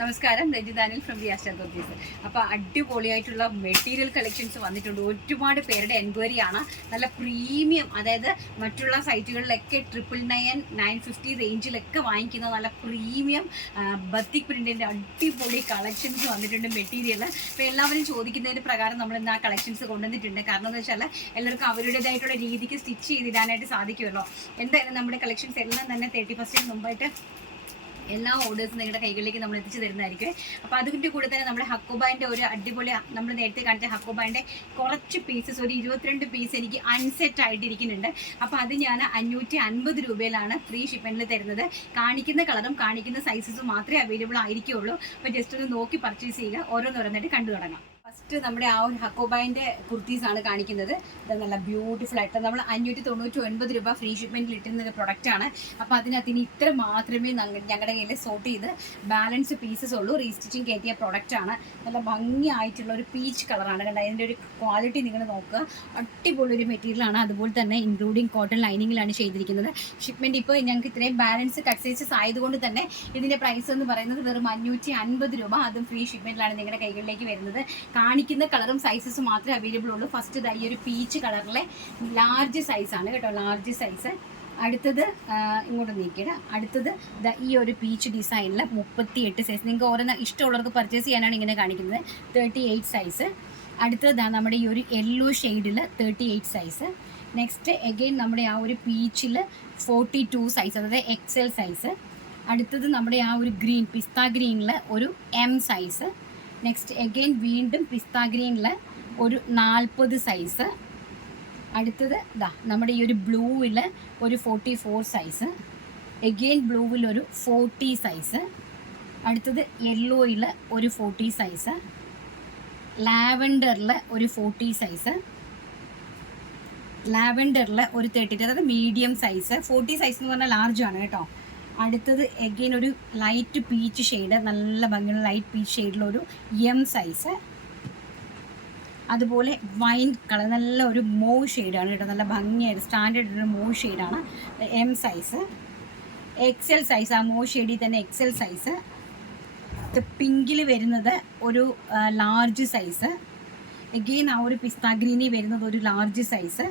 നമസ്കാരം. രജിതാനിൽ from the ആസ്റ്റാത്തോർട്ടീസ് അപ്പോൾ അടിപൊളിയായിട്ടുള്ള മെറ്റീരിയൽ കളക്ഷൻസ് വന്നിട്ടുണ്ട്. ഒരുപാട് പേരുടെ എൻക്വയറി ആണ്. നല്ല പ്രീമിയം അതായത് മറ്റുള്ള സൈറ്റുകളിലൊക്കെ ട്രിപ്പിൾ നയൻ നയൻ ഫിഫ്റ്റി റേഞ്ചിലൊക്കെ വാങ്ങിക്കുന്ന നല്ല പ്രീമിയം ബത്തിക് പ്രിന്റിന്റെ അടിപൊളി കളക്ഷൻസ് വന്നിട്ടുണ്ട് മെറ്റീരിയൽ അപ്പോൾ എല്ലാവരും ചോദിക്കുന്നതിന് പ്രകാരം നമ്മൾ ഇന്ന് ആ കളക്ഷൻസ് കൊണ്ടുവന്നിട്ടുണ്ട്. കാരണം എന്ന് വെച്ചാൽ എല്ലാവർക്കും അവരുടേതായിട്ടുള്ള രീതിക്ക് സ്റ്റിച്ച് ചെയ്തിടാനായിട്ട് സാധിക്കുമല്ലോ. എന്തായാലും നമ്മുടെ കളക്ഷൻസ് എല്ലാം തന്നെ തേർട്ടി ഫസ്റ്റിന് മുമ്പായിട്ട് എല്ലാ ഓർഡേഴ്സും നിങ്ങളുടെ കൈകളിലേക്ക് നമ്മൾ എത്തിച്ചു തരുന്നതായിരിക്കും. അപ്പോൾ അതിന്റെ കൂടെ തന്നെ നമ്മുടെ ഹക്കോബാന്റെ ഒരു അടിപൊളി നമ്മൾ നേരത്തെ കാണിച്ച ഹക്കോബാന്റെ കുറച്ച് പീസസ് ഒരു ഇരുപത്തിരണ്ട് പീസ് എനിക്ക് അൺസെറ്റ് ആയിട്ടിരിക്കുന്നുണ്ട്. അപ്പോൾ അത് ഞാൻ അഞ്ഞൂറ്റി അൻപത് രൂപയിലാണ് ഫ്രീ ഷിപ്പിംഗിൽ തരുന്നത്. കാണിക്കുന്ന കളറും കാണിക്കുന്ന സൈസസും മാത്രമേ അവൈലബിൾ ആയിരിക്കുള്ളൂ. അപ്പോൾ ജസ്റ്റ് ഒന്ന് നോക്കി പർച്ചേസ് ചെയ്യുക. ഓരോന്നോരോന്നായിട്ട് കണ്ടു തുടങ്ങാം. ഫസ്റ്റ് നമ്മുടെ ആ ഒരു ഹക്കോബായിന്റെ കുർത്തീസ് ആണ് കാണിക്കുന്നത്. ഇത് നല്ല ബ്യൂട്ടിഫുൾ ആയിട്ട്. നമ്മൾ അഞ്ഞൂറ്റി തൊണ്ണൂറ്റി ഒൻപത് രൂപ ഫ്രീ ഇട്ടുന്ന ഒരു പ്രൊഡക്റ്റ് ആണ്. അപ്പോൾ അതിനകത്ത് ഇനി ഇത്ര മാത്രമേ ഞങ്ങളുടെ കയ്യിൽ സോർട്ട് ചെയ്ത് ബാലൻസ് പീസസ് ഉള്ളൂ. റീസ്റ്റിച്ചിങ് കയറ്റിയ പ്രൊഡക്റ്റ് ആണ്. നല്ല ഭംഗിയായിട്ടുള്ള ഒരു പീച്ച് കളറാണ് കണ്ടത് അതിന്റെ ഒരു ക്വാളിറ്റി നിങ്ങൾ നോക്കുക. അടിപൊളി ഒരു മെറ്റീരിയൽ ആണ്. അതുപോലെ തന്നെ ഇൻക്ലൂഡിങ് കോട്ടൺ ലൈനിങ്ങിലാണ് ചെയ്തിരിക്കുന്നത്. ഷിപ്മെന്റ് ഇപ്പോൾ ഞങ്ങൾക്ക് ഇത്രയും ബാലൻസ് കട്ട് ആയതുകൊണ്ട് തന്നെ ഇതിന്റെ പ്രൈസ് എന്ന് പറയുന്നത് വെറും അഞ്ഞൂറ്റി രൂപ. അതും ഫ്രീ ഷിപ്മെന്റിലാണ് നിങ്ങളുടെ കൈകളിലേക്ക് വരുന്നത്. കാണിക്കുന്ന കളറും സൈസസ് മാത്രമേ അവൈലബിൾ ഉള്ളൂ. ഫസ്റ്റ് ഈ ഒരു പീച്ച് കളറിലെ ലാർജ് സൈസാണ് കേട്ടോ ലാർജ് സൈസ് അടുത്തത് ഇങ്ങോട്ട് നീക്കിയിട. അടുത്തത് ഈ ഒരു പീച്ച് ഡിസൈനിലെ മുപ്പത്തി എട്ട് സൈസ് നിങ്ങൾക്ക് ഓരോന്ന് ഇഷ്ടമുള്ളവർക്ക് പർച്ചേസ് ചെയ്യാനാണ് ഇങ്ങനെ കാണിക്കുന്നത്. തേർട്ടി എയ്റ്റ് സൈസ് അടുത്തത് ദാ നമ്മുടെ ഈ ഒരു യെല്ലോ ഷെയ്ഡിൽ thirty eight size next again നമ്മുടെ ആ ഒരു പീച്ചിൽ ഫോർട്ടി ടു സൈസ് അതായത് എക്സൽ സൈസ് അടുത്തത് നമ്മുടെ ആ ഒരു ഗ്രീൻ പിസ്ത ഗ്രീനിൽ ഒരു എം സൈസ് നെക്സ്റ്റ് എഗെയിൻ വീണ്ടും പിസ്ത ഗ്രീനിൽ ഒരു നാൽപ്പത് സൈസ് അടുത്തത് ഇതാ നമ്മുടെ ഈ ഒരു ബ്ലൂവിൽ ഒരു ഫോർട്ടി ഫോർ സൈസ് എഗെയിൻ ബ്ലൂവിൽ ഒരു ഫോർട്ടി സൈസ് അടുത്തത് യെല്ലോയിൽ ഒരു ഫോർട്ടി സൈസ് ലാവൻഡറിൽ ഒരു ഫോർട്ടി സൈസ് ലാവൻഡറിൽ ഒരു തേർട്ടി അതായത് മീഡിയം സൈസ് ഫോർട്ടി സൈസ് എന്ന് പറഞ്ഞാൽ ലാർജ് ആണ് കേട്ടോ. അടുത്തത് എഗെയിൻ ഒരു ലൈറ്റ് പീച്ച് ഷെയ്ഡ് നല്ല ഭംഗിയുള്ള ലൈറ്റ് പീച്ച് ഒരു എം സൈസ് അതുപോലെ വൈൻ കളർ നല്ല ഒരു മൂവ് ഷെയ്ഡാണ് കേട്ടോ നല്ല ഭംഗിയായിട്ട് സ്റ്റാൻഡേർഡ് ഒരു മൂവ് ഷെയ്ഡാണ് എം സൈസ് എക്സൽ സൈസ് ആ മൂവ് ഷെയ്ഡിൽ തന്നെ എക്സൽ സൈസ് പിങ്കിൽ വരുന്നത് ഒരു ലാർജ് സൈസ് എഗെയിൻ ആ ഒരു പിസ്ത ഗ്രീനിൽ വരുന്നത് ഒരു ലാർജ് സൈസ്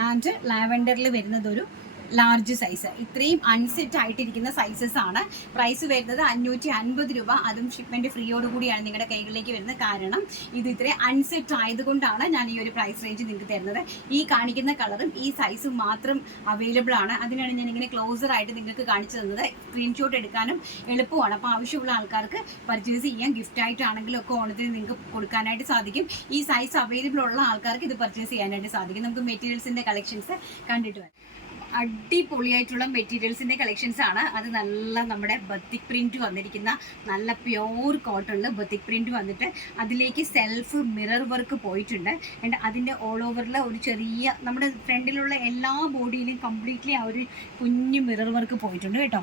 ആൻഡ് ലാവൻഡറിൽ വരുന്നത് ഒരു ലാർജ് സൈസ് ഇത്രയും അൺസെറ്റ് ആയിട്ടിരിക്കുന്ന സൈസസ് ആണ്. പ്രൈസ് വരുന്നത് അഞ്ഞൂറ്റി അൻപത് രൂപ. അതും ഷിപ്മെന്റ് ഫ്രീയോട് കൂടിയാണ് നിങ്ങളുടെ കൈകളിലേക്ക് വരുന്നത്. കാരണം ഇത് ഇത്രയും അൺസെറ്റ് ആയതുകൊണ്ടാണ് ഞാൻ ഈ ഒരു പ്രൈസ് റേഞ്ച് നിങ്ങൾക്ക് തരുന്നത്. ഈ കാണിക്കുന്ന കളറും ഈ സൈസും മാത്രം അവൈലബിൾ ആണ്. അതിനാണ് ഞാൻ ഇങ്ങനെ ക്ലോസർ ആയിട്ട് നിങ്ങൾക്ക് കാണിച്ചു തന്നത്. സ്ക്രീൻഷോട്ട് എടുക്കാനും എളുപ്പമാണ്. അപ്പോൾ ആവശ്യമുള്ള ആൾക്കാർക്ക് പർച്ചേസ് ചെയ്യാം. ഗിഫ്റ്റ് ആയിട്ടാണെങ്കിലും ഒക്കെ ഓണത്തിന് നിങ്ങൾക്ക് കൊടുക്കാനായിട്ട് സാധിക്കും. ഈ സൈസ് അവൈലബിൾ ഉള്ള ആൾക്കാർക്ക് ഇത് പർച്ചേസ് ചെയ്യാനായിട്ട് സാധിക്കും. നമുക്ക് മെറ്റീരിയൽസിന്റെ കളക്ഷൻസ് കണ്ടിട്ട് വരാം. അടിപൊളിയായിട്ടുള്ള മെറ്റീരിയൽസിന്റെ കളക്ഷൻസ് ആണ്. അത് നല്ല നമ്മുടെ ബത്തിക് പ്രിന്റ് വന്നിരിക്കുന്ന നല്ല പ്യോർ കോട്ടണിൽ ബത്തിക് പ്രിന്റ് വന്നിട്ട് അതിലേക്ക് സെൽഫ് മിറർ വർക്ക് പോയിട്ടുണ്ട്. ആൻഡ് അതിന്റെ ഓൾ ഓവറിൽ ഒരു ചെറിയ നമ്മുടെ ഫ്രണ്ടിലുള്ള എല്ലാ ബോഡിയിലും കംപ്ലീറ്റ്ലി ആ ഒരു കുഞ്ഞു മിറർ വർക്ക് പോയിട്ടുണ്ട് കേട്ടോ.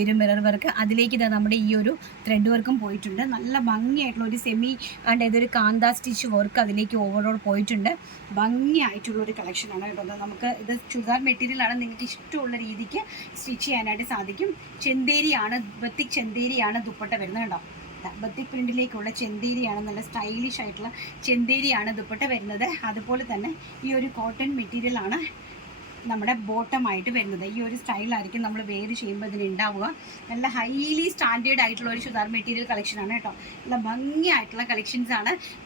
ഒരു മിറർ വർക്ക് അതിലേക്ക് ഇതാ നമ്മുടെ ഈ ഒരു ത്രെഡ് വർക്കും പോയിട്ടുണ്ട്. നല്ല ഭംഗിയായിട്ടുള്ള ഒരു സെമി ആൻഡ് ഇതൊരു കാന്ത സ്റ്റിച്ച് വർക്ക് അതിലേക്ക് ഓവറോൾ പോയിട്ടുണ്ട്. ഭംഗിയായിട്ടുള്ള ഒരു കളക്ഷനാണ് കേട്ടോ. നമുക്ക് ഇത് ചുരിദാർ മെറ്റീരിയലാണ് നിങ്ങൾക്ക് ഇഷ്ടമുള്ള രീതിക്ക് സ്റ്റിച്ച് ചെയ്യാനായിട്ട് സാധിക്കും. ചെന്തേരിയാണ് ബത്തിക് ചെന്തേരിയാണ് ദുപ്പട്ട വരുന്നത് കേട്ടോ ബത്തി പ്രിന്റിലേക്കുള്ള ചെന്തേരിയാണ് നല്ല സ്റ്റൈലിഷ് ആയിട്ടുള്ള ചെന്തേരിയാണ് ദുപ്പട്ട വരുന്നത്. അതുപോലെ തന്നെ ഈ ഒരു കോട്ടൺ മെറ്റീരിയലാണ് നമ്മുടെ ബോട്ടമായിട്ട് വരുന്നത്. ഈ ഒരു സ്റ്റൈലായിരിക്കും നമ്മൾ വേര് ചെയ്യുമ്പോൾ ഇതിന് ഉണ്ടാവുക നല്ല ഹൈലി സ്റ്റാൻഡേർഡ് ആയിട്ടുള്ള ഒരു ഷുദാർ മെറ്റീരിയൽ കളക്ഷനാണ് കേട്ടോ. നല്ല ഭംഗിയായിട്ടുള്ള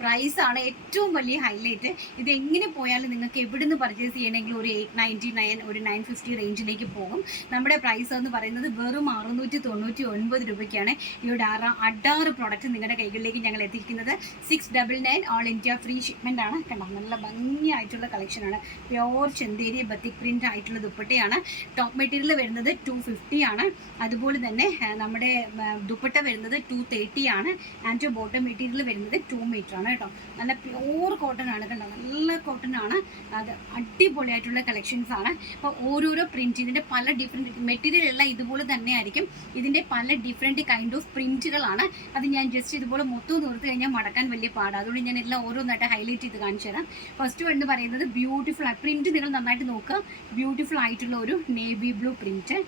പ്രൈസ് ആണ്. ഏറ്റവും വലിയ ഹൈലൈറ്റ് ഇത് എങ്ങനെ പോയാലും നിങ്ങൾക്ക് എവിടെ നിന്ന് പർച്ചേസ് ചെയ്യണമെങ്കിൽ ഒരു എയ്റ്റ് നയന്റി നയൻ ഒരു നയൻ ഫിഫ്റ്റി റേഞ്ചിലേക്ക് പോകും. നമ്മുടെ പ്രൈസ് എന്ന് പറയുന്നത് വെറും അറുന്നൂറ്റി തൊണ്ണൂറ്റി ഒൻപത് രൂപയ്ക്കാണ് ഈ ഒരു ആറ് അഡാറ് പ്രോഡക്റ്റ് നിങ്ങളുടെ കൈകളിലേക്ക് ഞങ്ങൾ എത്തിക്കുന്നത് six double nine all India free shipment ആണ്. കണ്ടോ? നല്ല ഭംഗിയായിട്ടുള്ള കളക്ഷനാണ് പ്യോർ ചെന്തേരി ബത്തിക് പ്രിന്റ് ആയിട്ടുള്ള ദുപ്പട്ടയാണ്. ടോപ്പ് മെറ്റീരിയൽ വരുന്നത് ടു ഫിഫ്റ്റി ആണ്. അതുപോലെ തന്നെ നമ്മുടെ ദുപ്പട്ട വരുന്നത് ടു തേർട്ടി ആണ്. ആൻഡ് ബോട്ടം മെറ്റീരിയൽ വരുന്നത് ടു മീറ്റർ ആണ് കേട്ടോ. നല്ല പ്യൂർ കോട്ടൺ ആണ് കണ്ടോ നല്ല കോട്ടൺ ആണ്. അത് അടിപൊളിയായിട്ടുള്ള കളക്ഷൻസ് ആണ്. അപ്പോൾ ഓരോരോ പ്രിന്റ് ഇതിന്റെ പല ഡിഫറെന്റ് മെറ്റീരിയൽ എല്ലാം ഇതുപോലെ തന്നെ ആയിരിക്കും ഇതിന്റെ പല ഡിഫറെന്റ് കൈൻഡ് ഓഫ് പ്രിന്റുകളാണ് അത് ഞാൻ ജസ്റ്റ് ഇതുപോലെ മൊത്തം നിർത്തി കഴിഞ്ഞാൽ മടക്കാൻ വലിയ പാടാണ് അതുകൊണ്ട് ഞാൻ എല്ലാം ഓരോന്നായിട്ട് ഹൈലൈറ്റ് ചെയ്ത് കാണിച്ചു തരാം. ഫസ്റ്റ് എന്ന് പറയുന്നത് ബ്യൂട്ടിഫുൾ പ്രിന്റ് നിങ്ങൾ നന്നായിട്ട് നോക്കുക. ബ്യൂട്ടിഫുൾ ആയിട്ടുള്ള ഒരു navy blue print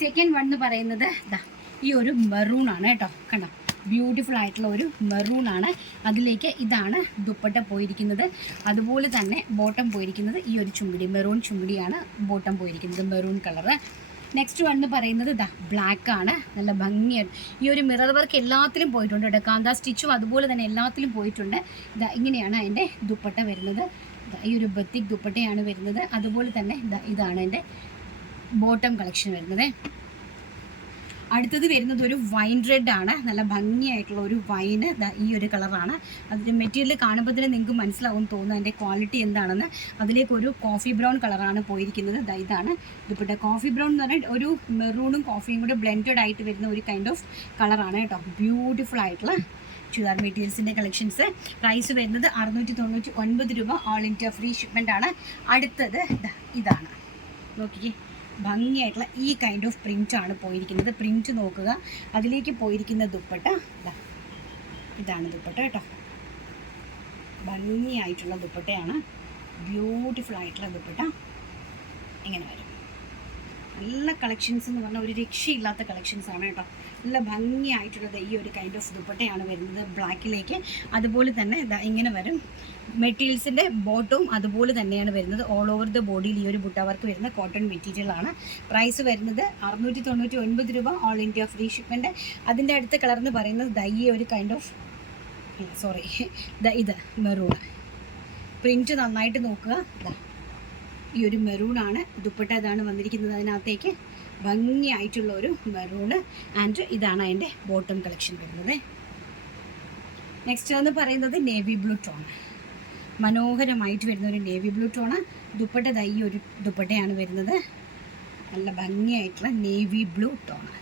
second one എന്ന് പറയുന്നത് ഇതാ ഈ ഒരു മെറൂൺ ആണ് കേട്ടോ. കണ്ടോ? ബ്യൂട്ടിഫുൾ ആയിട്ടുള്ള ഒരു മെറൂൺ ആണ്. അതിലേക്ക് ഇതാണ് ദുപ്പട്ട പോയിരിക്കുന്നത്. അതുപോലെ തന്നെ ബോട്ടം പോയിരിക്കുന്നത് ഈ ഒരു ചുമടി മെറൂൺ ചുമടിയാണ് ബോട്ടം പോയിരിക്കുന്നത് മെറൂൺ കളറ് നെക്സ്റ്റ് വൺ എന്ന് പറയുന്നത് ഇതാ ബ്ലാക്ക് ആണ്. നല്ല ഭംഗിയായിട്ട് ഈ ഒരു മിറർ വർക്ക് എല്ലാത്തിലും പോയിട്ടുണ്ട് കേട്ടോ. കാന്താ സ്റ്റിച്ചും അതുപോലെ തന്നെ എല്ലാത്തിലും പോയിട്ടുണ്ട്. ഇതാ ഇങ്ങനെയാണ് അതിന്റെ ദുപ്പട്ട വരുന്നത്. ഈ ഒരു ബത്തിക് ദുപ്പട്ടയാണ് വരുന്നത്. അതുപോലെ തന്നെ ഇതാണ് എന്റെ ബോട്ടം കളക്ഷൻ വരുന്നത്. അടുത്തത് വരുന്നത് ഒരു വൈൻ റെഡ് ആണ്. നല്ല ഭംഗിയായിട്ടുള്ള ഒരു വൈന് ഈ ഒരു കളറാണ് അതിന്റെ മെറ്റീരിയൽ കാണുമ്പോൾ തന്നെ നിങ്ങൾക്ക് മനസ്സിലാവും തോന്നുന്നു അതിന്റെ ക്വാളിറ്റി എന്താണെന്ന്. അതിലേക്ക് ഒരു കോഫി ബ്രൗൺ കളറാണ് പോയിരിക്കുന്നത്. ഇതാണ്. ഇതിപ്പോട്ടെ കോഫി ബ്രൗൺ എന്ന് പറഞ്ഞാൽ ഒരു മെറൂണും കോഫിയും കൂടെ ബ്ലെൻഡഡ് ആയിട്ട് വരുന്ന ഒരു കൈൻഡ് ഓഫ് കളറാണ് കേട്ടോ. ബ്യൂട്ടിഫുൾ ആയിട്ടുള്ള ചുരിദാർ മെറ്റീരിയൽസിന്റെ കളക്ഷൻസ് പ്രൈസ് വരുന്നത് അറുന്നൂറ്റി തൊണ്ണൂറ്റി ഒൻപത് രൂപ ഓൾ ഇന്ത്യ ഫ്രീ ഷിപ്മെന്റ് ആണ്. അടുത്തത് ഇതാണ്. നോക്കിക്കേ ഭംഗിയായിട്ടുള്ള ഈ കൈൻഡ് ഓഫ് പ്രിന്റ് ആണ് പോയിരിക്കുന്നത്. പ്രിന്റ് നോക്കുക. അതിലേക്ക് പോയിരിക്കുന്ന ദുപ്പട്ട ഇതാണ് ദുപ്പട്ട കേട്ടോ. ഭംഗിയായിട്ടുള്ള ദുപ്പട്ടയാണ്. ബ്യൂട്ടിഫുൾ ആയിട്ടുള്ള ദുപ്പട്ട. ഇങ്ങനെ വരും. നല്ല കളക്ഷൻസ് എന്ന് പറഞ്ഞാൽ ഒരു രക്ഷയില്ലാത്ത കളക്ഷൻസ് ആണ് കേട്ടോ. നല്ല ഭംഗിയായിട്ടുള്ളത് ഈ ഒരു കൈൻഡ് ഓഫ് ദുപ്പട്ടയാണ് വരുന്നത് ബ്ലാക്കിലേക്ക് അതുപോലെ തന്നെ ഇങ്ങനെ വരും. മെറ്റീരിയൽസിന്റെ ബോട്ടവും അതുപോലെ തന്നെയാണ് വരുന്നത്. ഓൾ ഓവർ ദ ബോഡിയിൽ ഈ ഒരു ബുട്ട വർക്ക് വരുന്ന കോട്ടൺ മെറ്റീരിയലാണ് പ്രൈസ് വരുന്നത് അറുന്നൂറ്റി തൊണ്ണൂറ്റി ഒൻപത് രൂപ ഓൾ ഇന്ത്യ ഫ്രീ ഷിപ്മെന്റ് അതിന്റെ അടുത്ത കളർ എന്ന് പറയുന്നത് ദൈ ഒരു കൈൻഡ് ഓഫ് സോറി ഇത് മെറൂൺ പ്രിന്റ് നന്നായിട്ട് നോക്കുക. ഈ ഒരു മെറൂണാണ് ദുപ്പട്ട ഇതാണ് വന്നിരിക്കുന്നത് അതിനകത്തേക്ക്. ഭംഗിയായിട്ടുള്ള ഒരു മെറൂണ് ആൻഡ് ഇതാണ് അതിന്റെ ബോട്ടം കളക്ഷൻ വരുന്നത്. നെക്സ്റ്റ് എന്ന് പറയുന്നത് നേവി ബ്ലൂ ടോൺ മനോഹരമായിട്ട് വരുന്ന ഒരു നേവി ബ്ലൂ ടോണ് ദുപ്പട്ട ദൈ ഒരു ദുപ്പട്ടയാണ് വരുന്നത്. നല്ല ഭംഗിയായിട്ടുള്ള നേവി ബ്ലൂ ടോണ്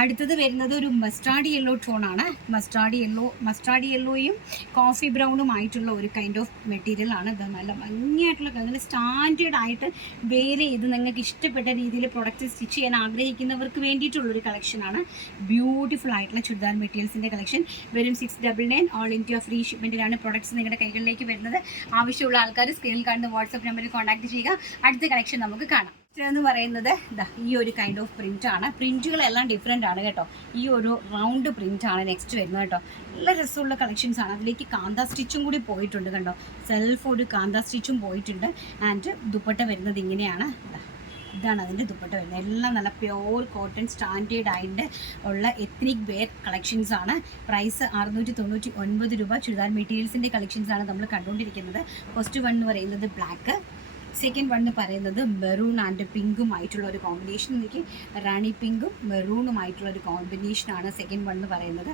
അടുത്തത് വരുന്നത് ഒരു മസ്റ്റാർഡ് യെല്ലോ ടോണാണ് മസ്റ്റാർഡ് യെല്ലോ മസ്റ്റാർഡ് യെല്ലോയും കോഫി ബ്രൗണും ആയിട്ടുള്ള ഒരു കൈൻഡ് ഓഫ് മെറ്റീരിയൽ ആണ്. ഇത് നല്ല ഭംഗിയായിട്ടുള്ള നല്ല സ്റ്റാൻഡേർഡ് ആയിട്ട് വേറെ ചെയ്ത് നിങ്ങൾക്ക് ഇഷ്ടപ്പെട്ട രീതിയിൽ പ്രൊഡക്റ്റ് സ്റ്റിച്ച് ചെയ്യാൻ ആഗ്രഹിക്കുന്നവർക്ക് വേണ്ടിയിട്ടുള്ളൊരു കളക്ഷനാണ് ബ്യൂട്ടിഫുൾ ആയിട്ടുള്ള ചുരിദാർ മെറ്റീരിയൽസിന്റെ കളക്ഷൻ വെറും six double nine all India free ഷിപ്മെന്റിലാണ് products നിങ്ങളുടെ കൈകളിലേക്ക് വരുന്നത്. ആവശ്യമുള്ള ആൾക്കാർ സ്ക്രീനിൽ കാണുന്ന വാട്സപ്പ് നമ്പറിൽ കോൺടാക്ട് ചെയ്യുക. അടുത്ത കളക്ഷൻ നമുക്ക് കാണാം. എന്ന് പറയുന്നത് ഈ ഒരു കൈൻഡ് ഓഫ് പ്രിന്റ് ആണ്. പ്രിന്റുകളെല്ലാം ഡിഫറെന്റ് ആണ് കേട്ടോ. ഈ ഒരു റൗണ്ട് പ്രിന്റ് ആണ് നെക്സ്റ്റ് വരുന്നത് കേട്ടോ. നല്ല രസമുള്ള കളക്ഷൻസ് ആണ്. അതിലേക്ക് കാന്ത സ്റ്റിച്ചും കൂടി പോയിട്ടുണ്ട് കണ്ടോ. സെൽഫ് ഒരു കാന്ത സ്റ്റിച്ചും പോയിട്ടുണ്ട്. ആൻഡ് ദുപ്പട്ട വരുന്നത് ഇങ്ങനെയാണ്. ഇതാണ് അതിന്റെ ദുപ്പട്ട വരുന്നത്. എല്ലാം നല്ല പ്യോർ കോട്ടൺ സ്റ്റാൻഡേർഡ് ആയിട്ട് ഉള്ള എത്നിക് വെയർ കളക്ഷൻസ് ആണ്. പ്രൈസ് അറുന്നൂറ്റി തൊണ്ണൂറ്റി ഒൻപത് രൂപ. ചുരിദാർ മെറ്റീരിയൽസിന്റെ കളക്ഷൻസ് ആണ് നമ്മൾ കണ്ടുകൊണ്ടിരിക്കുന്നത്. ഫസ്റ്റ് വൺ എന്ന് പറയുന്നത് ബ്ലാക്ക് സെക്കൻഡ് വൺ എന്ന് പറയുന്നത് മെറൂൺ ആൻഡ് പിങ്കും ആയിട്ടുള്ള ഒരു കോമ്പിനേഷൻ എനിക്ക് റാണി പിങ്കും മെറൂണും ആയിട്ടുള്ള ഒരു കോമ്പിനേഷനാണ് സെക്കൻഡ് വൺ എന്ന് പറയുന്നത്.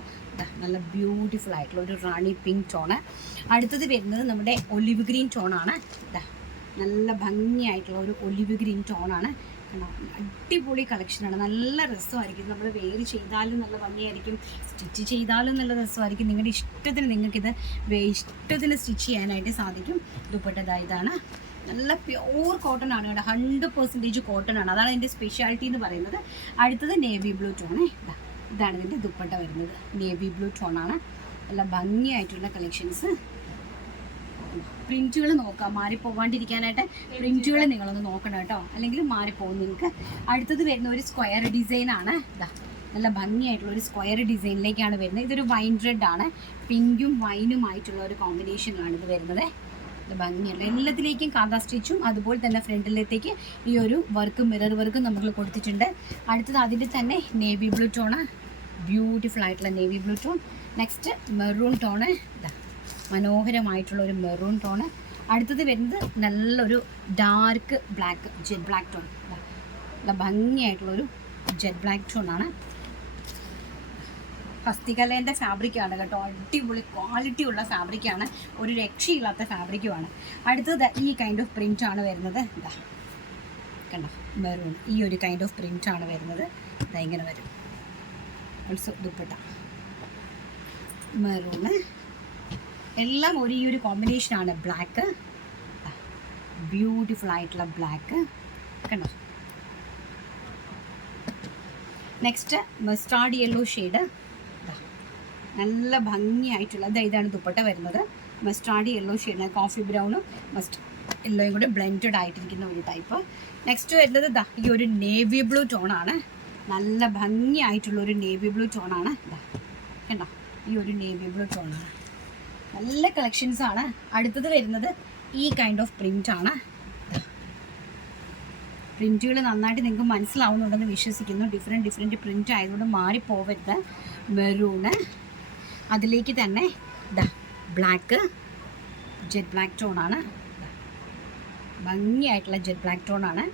നല്ല ബ്യൂട്ടിഫുൾ ആയിട്ടുള്ള ഒരു റാണി പിങ്ക് ടോണ് അടുത്തത് വരുന്നത് നമ്മുടെ ഒലിവ് ഗ്രീൻ ടോണാണ് നല്ല ഭംഗിയായിട്ടുള്ള ഒരു ഒലിവ് ഗ്രീൻ ടോണാണ് കണ്ടോ? അടിപൊളി കളക്ഷനാണ് നല്ല രസമായിരിക്കും. നമ്മൾ വെയർ ചെയ്താലും നല്ല ഭംഗിയായിരിക്കും. സ്റ്റിച്ച് ചെയ്താലും നല്ല രസമായിരിക്കും. നിങ്ങളുടെ ഇഷ്ടത്തിന് നിങ്ങൾക്കിത് ഇഷ്ടത്തിന് സ്റ്റിച്ച് ചെയ്യാനായിട്ട് സാധിക്കും. ദുപ്പട്ട ദാ ഇതാണ്. നല്ല പ്യൂർ കോട്ടൺ ആണ് കേട്ടോ. ഹൺഡ്രഡ് പെർസെന്റേജ് കോട്ടൺ ആണ്. അതാണ് എന്റെ സ്പെഷ്യാലിറ്റി എന്ന് പറയുന്നത്. അടുത്തത് നേവി ബ്ലൂ ടോണേ ഇതാ ഇതാണ് ഇതിന്റെ ദുപ്പട്ട വരുന്നത്. നേവി ബ്ലൂ ടോണാണ് നല്ല ഭംഗിയായിട്ടുള്ള കളക്ഷൻസ് പ്രിന്റുകൾ നോക്കാം. മാറിപ്പോവാണ്ടിരിക്കാനായിട്ട് പ്രിന്റുകൾ നിങ്ങളൊന്ന് നോക്കണം കേട്ടോ. അല്ലെങ്കിൽ മാറിപ്പോകും നിങ്ങൾക്ക്. അടുത്തത് വരുന്ന ഒരു സ്ക്വയർ ഡിസൈനാണ് ഇതാ നല്ല ഭംഗിയായിട്ടുള്ള ഒരു സ്ക്വയർ ഡിസൈനിലേക്കാണ് വരുന്നത്. ഇതൊരു വൈൻ റെഡ് ആണ്. പിങ്കും വൈനുമായിട്ടുള്ള ഒരു കോമ്പിനേഷനിലാണ് ഇത് വരുന്നത്. നല്ല ഭംഗിയുള്ള എല്ലാത്തിലേക്കും കാന്ത സ്റ്റിച്ചും അതുപോലെ തന്നെ ഫ്രണ്ടിലത്തേക്ക് ഈ ഒരു വർക്കും മിറർ വർക്കും നമ്മൾ കൊടുത്തിട്ടുണ്ട്. അടുത്തത് അതിന്റെ തന്നെ നേവി ബ്ലൂ ടോണ് ബ്യൂട്ടിഫുൾ ആയിട്ടുള്ള navy blue tone. Next maroon tone മനോഹരമായിട്ടുള്ള ഒരു മെറൂൺ ടോണ്. അടുത്തത് വരുന്നത് നല്ലൊരു dark black jet black tone. നല്ല ഭംഗിയായിട്ടുള്ളൊരു ജെറ്റ് ബ്ലാക്ക് ടോണാണ്. ഹസ്തികലേന്റെ ഫാബ്രിക്കാണ് കേട്ടോ. അടിപൊളി ക്വാളിറ്റി ഉള്ള ഫാബ്രിക്കാണ് ഒരു രക്ഷയില്ലാത്ത ഫാബ്രിക്കുമാണ്. അടുത്തത് ഈ കൈൻഡ് ഓഫ് പ്രിന്റ് ആണ് വരുന്നത്. ഇതാ കണ്ടോ? മെറൂൺ ഈ ഒരു കൈൻഡ് ഓഫ് പ്രിന്റ് ആണ് വരുന്നത്. ഇതാ ഇങ്ങനെ വരും. ഓൾസോ ദുപ്പട്ട. മെറൂണ് എല്ലാം ഒരു ഈ ഒരു കോമ്പിനേഷനാണ് ബ്ലാക്ക് ബ്യൂട്ടിഫുൾ ആയിട്ടുള്ള ബ്ലാക്ക് കണ്ടോ? നെക്സ്റ്റ് മസ്റ്റാർഡ് യെല്ലോ ഷെയ്ഡ് നല്ല ഭംഗിയായിട്ടുള്ള ഇതാ ഇതാണ് ദുപ്പട്ട വരുന്നത്. മസ്റ്റാർഡ് യെല്ലോ ഷെയ്ഡ് കോഫി ബ്രൗണും മസ്റ്റ് യെല്ലോയും കൂടെ ബ്ലെൻഡഡ് ആയിട്ടിരിക്കുന്ന ഒരു ടൈപ്പ് നെക്സ്റ്റ് വരുന്നത് ദാ ഈ ഒരു നേവി ബ്ലൂ ടോണാണ് നല്ല ഭംഗിയായിട്ടുള്ള ഒരു നേവി ബ്ലൂ ടോണാണ് ദാ കണ്ടോ? ഈ ഒരു നേവി ബ്ലൂ ടോണാണ് നല്ല കളക്ഷൻസ് ആണ്. അടുത്തത് വരുന്നത് ഈ കൈൻഡ് ഓഫ് പ്രിന്റ് ആണ്. പ്രിന്റുകൾ നന്നായിട്ട് നിങ്ങൾക്ക് മനസ്സിലാവുന്നുണ്ടെന്ന് വിശ്വസിക്കുന്നു. ഡിഫറെന്റ് ഡിഫറെന്റ് പ്രിന്റ് ആയതുകൊണ്ട് മാറിപ്പോവരുത്. മെറൂണ് അതിലേക്ക് തന്നെ ഇതാ ബ്ലാക്ക് ജെറ്റ് ബ്ലാക്ക് ടോണാണ് ഭംഗിയായിട്ടുള്ള ജെറ്റ് ബ്ലാക്ക് ടോണാണ്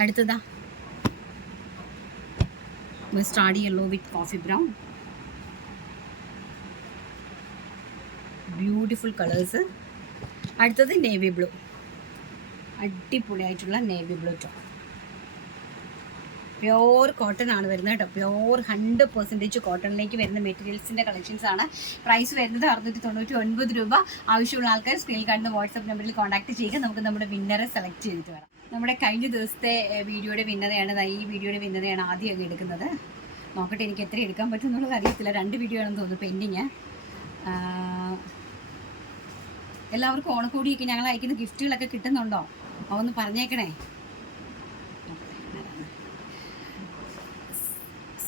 അടുത്തതാ. Mustard yellow with coffee brown beautiful colours അടുത്തത് നേവി ബ്ലൂ അടിപൊളിയായിട്ടുള്ള navy blue tone pure cotton ആണ് വരുന്നത് കേട്ടോ. പ്യോർ ഹൺഡ്രഡ് പെർസെന്റേജ് കോട്ടണിലേക്ക് വരുന്ന മെറ്റീരിയൽസിന്റെ കളക്ഷൻസ് ആണ്. പ്രൈസ് വരുന്നത് അറുന്നൂറ്റി തൊണ്ണൂറ്റി ഒൻപത് രൂപ. ആവശ്യമുള്ള ആൾക്കാർ സ്ക്രീനിൽ കാണുന്ന വാട്സപ്പ് നമ്പറിൽ കോൺടാക്ട് ചെയ്യുക. നമുക്ക് നമ്മുടെ വിന്നറെ സെലക്ട് ചെയ്തിട്ട് വരാം. നമ്മുടെ കഴിഞ്ഞ ദിവസത്തെ വീഡിയോയുടെ വിന്നതയാണ് ഈ വീഡിയോയുടെ വിന്നതയാണ് ആദ്യം അങ്ങ് എടുക്കുന്നത്. നോക്കട്ടെ എനിക്ക് എത്ര എടുക്കാൻ പറ്റും എന്നുള്ളത് അറിയത്തില്ല. രണ്ട് വീഡിയോ ആണെന്ന് തോന്നുന്നു പെൻഡിങ് എല്ലാവർക്കും ഓണക്കോടിയൊക്കെ ഞങ്ങൾ അയക്കുന്ന ഗിഫ്റ്റുകളൊക്കെ കിട്ടുന്നുണ്ടോ? അതൊന്ന് പറഞ്ഞേക്കണേ.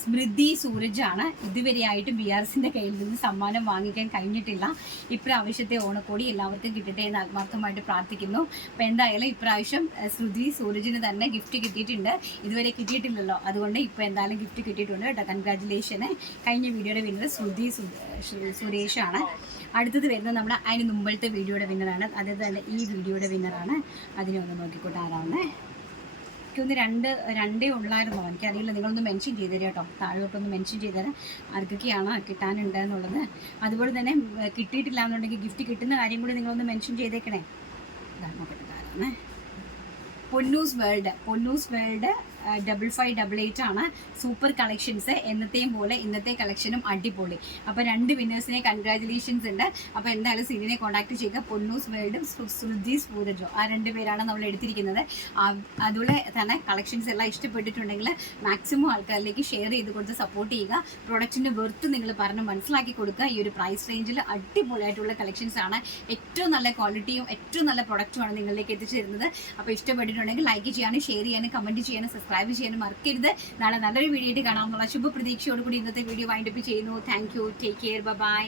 സ്മൃതി സൂരജാണ്. ഇതുവരെയായിട്ട് ബി ആർ എസിന്റെ കയ്യിൽ നിന്ന് സമ്മാനം വാങ്ങിക്കാൻ കഴിഞ്ഞിട്ടില്ല. ഇപ്രാവശ്യത്തെ ഓണക്കോടി എല്ലാവർക്കും കിട്ടട്ടെ എന്ന് ആത്മാർത്ഥമായിട്ട് പ്രാർത്ഥിക്കുന്നു. അപ്പം എന്തായാലും ഇപ്രാവശ്യം സ്മൃതി സൂരജിന് തന്നെ ഗിഫ്റ്റ് കിട്ടിയിട്ടുണ്ട്. ഇതുവരെ കിട്ടിയിട്ടില്ലല്ലോ. അതുകൊണ്ട് ഇപ്പോൾ എന്തായാലും ഗിഫ്റ്റ് കിട്ടിയിട്ടുണ്ട് കേട്ടോ. കൺഗ്രാറ്റുലേഷന് കഴിഞ്ഞ വീഡിയോയുടെ വിന്നർ സുരേഷ് സുരേഷാണ്. അടുത്തത് വരുന്നത് നമ്മുടെ അതിന് മുമ്പത്തെ വീഡിയോയുടെ വിന്നറാണ് അതായത് തന്നെ ഈ വീഡിയോയുടെ വിന്നറാണ് അതിനെ ഒന്ന് നോക്കിക്കോട്ടെ ആരാണ് എനിക്കൊന്ന് രണ്ട് രണ്ടേ ഉള്ളായിരുന്നോ? എനിക്കറിയില്ല നിങ്ങളൊന്ന് മെൻഷൻ ചെയ്ത് തരാം കേട്ടോ. താഴോട്ടൊന്ന് മെൻഷൻ ചെയ്ത് തരാം. ആർക്കൊക്കെയാണ് കിട്ടാനുണ്ട് എന്നുള്ളത്. അതുപോലെ തന്നെ കിട്ടിയിട്ടില്ല എന്നുണ്ടെങ്കിൽ ഗിഫ്റ്റ് കിട്ടുന്ന കാര്യം കൂടി നിങ്ങളൊന്ന് മെൻഷൻ ചെയ്തേക്കണേ. ഇതാ നോക്കട്ടെ Ponnus world. Ponnus world double five double eight ആണ് സൂപ്പർ കളക്ഷൻസ് എന്നത്തെയും പോലെ ഇന്നത്തെ കളക്ഷനും അടിപൊളി. അപ്പോൾ രണ്ട് വിന്നേഴ്സിനെ കൺഗ്രാചുലേഷൻസ് ഉണ്ട്. അപ്പോൾ എന്തായാലും സിനിനെ കോൺടാക്ട് ചെയ്യുക. പൊന്നൂസ് വേൾഡും ശ്രുതി സൂരജോ. ആ രണ്ട് പേരാണ് നമ്മൾ എടുത്തിരിക്കുന്നത്. അതുപോലെ തന്നെ കളക്ഷൻസ് എല്ലാം ഇഷ്ടപ്പെട്ടിട്ടുണ്ടെങ്കിൽ മാക്സിമം ആൾക്കാരിലേക്ക് ഷെയർ ചെയ്ത് കൊടുത്ത് സപ്പോർട്ട് ചെയ്യുക. പ്രൊഡക്റ്റിന്റെ വെർത്ത് നിങ്ങൾ പറഞ്ഞ് മനസ്സിലാക്കി കൊടുക്കുക. ഈ ഒരു പ്രൈസ് റേഞ്ചിൽ അടിപൊളിയായിട്ടുള്ള കളക്ഷൻസ് ആണ്. ഏറ്റവും നല്ല ക്വാളിറ്റിയും ഏറ്റവും നല്ല പ്രൊഡക്റ്റുമാണ് നിങ്ങളിലേക്ക് എത്തിച്ചു തരുന്നത് അപ്പോൾ ഇഷ്ടപ്പെട്ടിട്ടുണ്ടെങ്കിൽ ലൈക്ക് ചെയ്യാനും ഷെയർ ചെയ്യാനും കമന്റ് ചെയ്യാനും സബ്സ്ക്രൈബ് ചെയ്യാനും മറക്കരുത്. നാളെ നല്ലൊരു വീഡിയോ ആയിട്ട് കാണാമെന്നുള്ള ശുഭപ്രതീക്ഷയോടുകൂടി ഇന്നത്തെ വീഡിയോ വൈൻഡപ്പ് ചെയ്യുന്നു. Thank you take care bye